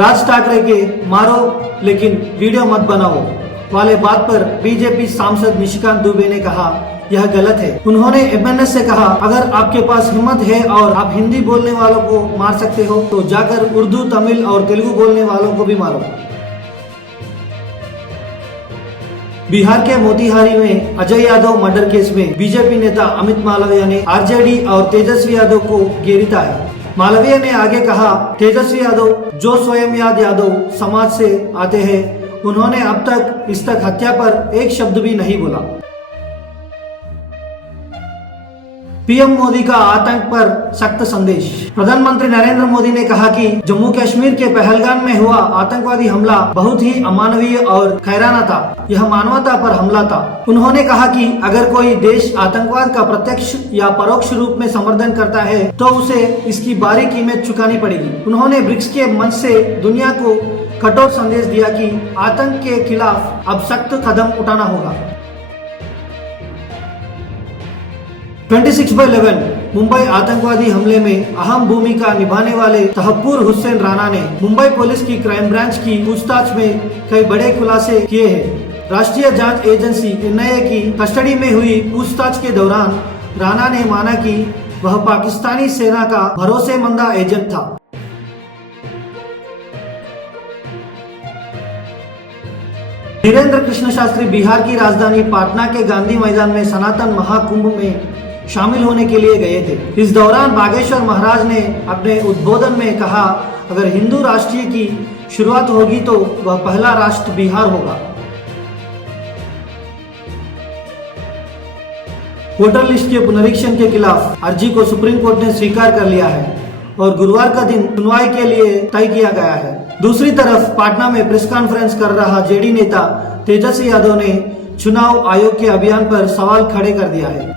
राज ठाकरे के मारो लेकिन वीडियो मत बनाओ वाले बात पर बीजेपी सांसद निशिकांत दुबे ने कहा यह गलत है। उन्होंने एमएनएस से कहा अगर आपके पास हिम्मत है और आप हिंदी बोलने वालों को मार सकते हो तो जाकर उर्दू, तमिल और तेलुगु बोलने वालों को भी मारो। बिहार के मोतिहारी में अजय यादव मर्डर केस में बीजेपी नेता अमित मालवीय ने आरजेडी और तेजस्वी यादव को घेरता है। मालवीय ने आगे कहा तेजस्वी यादव जो स्वयं यादव समाज से आते हैं उन्होंने अब तक इस तक हत्या पर एक शब्द भी नहीं बोला। पीएम मोदी का आतंक पर सख्त संदेश। प्रधानमंत्री नरेंद्र मोदी ने कहा कि जम्मू कश्मीर के पहलगाम में हुआ आतंकवादी हमला बहुत ही अमानवीय और खैराना था। यह मानवता पर हमला था। उन्होंने कहा कि अगर कोई देश आतंकवाद का प्रत्यक्ष या परोक्ष रूप में समर्थन करता है तो उसे इसकी भारी कीमत चुकानी पड़ेगी। उन्होंने ब्रिक्स के मंच से दुनिया को कठोर संदेश दिया कि आतंक के खिलाफ अब सख्त कदम उठाना होगा। 26/11 मुंबई आतंकवादी हमले में अहम भूमिका निभाने वाले तहब्बुर हुसैन राणा ने मुंबई पुलिस की क्राइम ब्रांच की पूछताछ में कई बड़े खुलासे किए हैं। राष्ट्रीय जांच एजेंसी एनआईए की कस्टडी में हुई पूछताछ के दौरान राणा ने माना कि वह पाकिस्तानी सेना का भरोसेमंद एजेंट था। धीरेन्द्र कृष्ण शास्त्री बिहार की राजधानी पटना के गांधी मैदान में सनातन महाकुंभ में शामिल होने के लिए गए थे। इस दौरान बागेश्वर महाराज ने अपने उद्बोधन में कहा अगर हिंदू राष्ट्र की शुरुआत होगी तो वह पहला राष्ट्र बिहार होगा। वोटर लिस्ट के पुनरीक्षण के खिलाफ अर्जी को सुप्रीम कोर्ट ने स्वीकार कर लिया है और गुरुवार का दिन सुनवाई के लिए तय किया गया है। दूसरी तरफ पटना में प्रेस कॉन्फ्रेंस कर रहा जेडी नेता तेजस्वी यादव ने चुनाव आयोग के अभियान पर सवाल खड़े कर दिया है।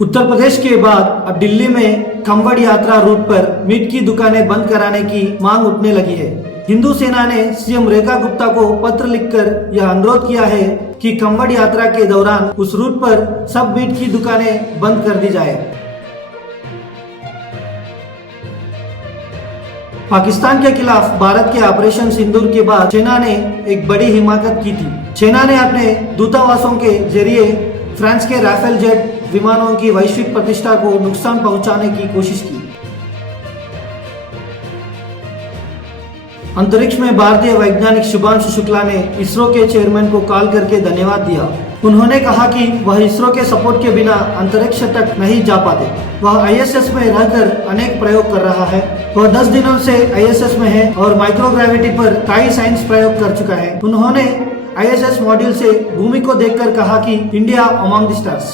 उत्तर प्रदेश के बाद अब दिल्ली में कंवड़ यात्रा रूट पर मीट की दुकानें बंद कराने की मांग उठने लगी है। हिंदू सेना ने सीएम रेखा गुप्ता को पत्र लिखकर यह अनुरोध किया है कि कंवड़ यात्रा के दौरान उस रूट पर सब मीट की दुकानें बंद कर दी जाए। पाकिस्तान के खिलाफ भारत के ऑपरेशन सिंदूर के बाद सेना ने एक बड़ी हिमाकत की थी। सेना ने अपने दूतावासों के जरिए फ्रांस के राफेल जेट विमानों की वैश्विक प्रतिष्ठा को नुकसान पहुंचाने की कोशिश की। अंतरिक्ष में भारतीय वैज्ञानिक शुभांशु शुक्ला ने इसरो के चेयरमैन को कॉल करके धन्यवाद दिया। उन्होंने कहा कि वह इसरो के सपोर्ट के बिना अंतरिक्ष तक नहीं जा पाते। वह आईएसएस में रहकर अनेक प्रयोग कर रहा है। वह 10 दिनों से आईएसएस में है और माइक्रोग्रेविटी पर कई साइंस प्रयोग कर चुका है। उन्होंने आईएसएस मॉड्यूल से भूमि को देखकर कहा कि इंडिया अमंग द स्टार्स।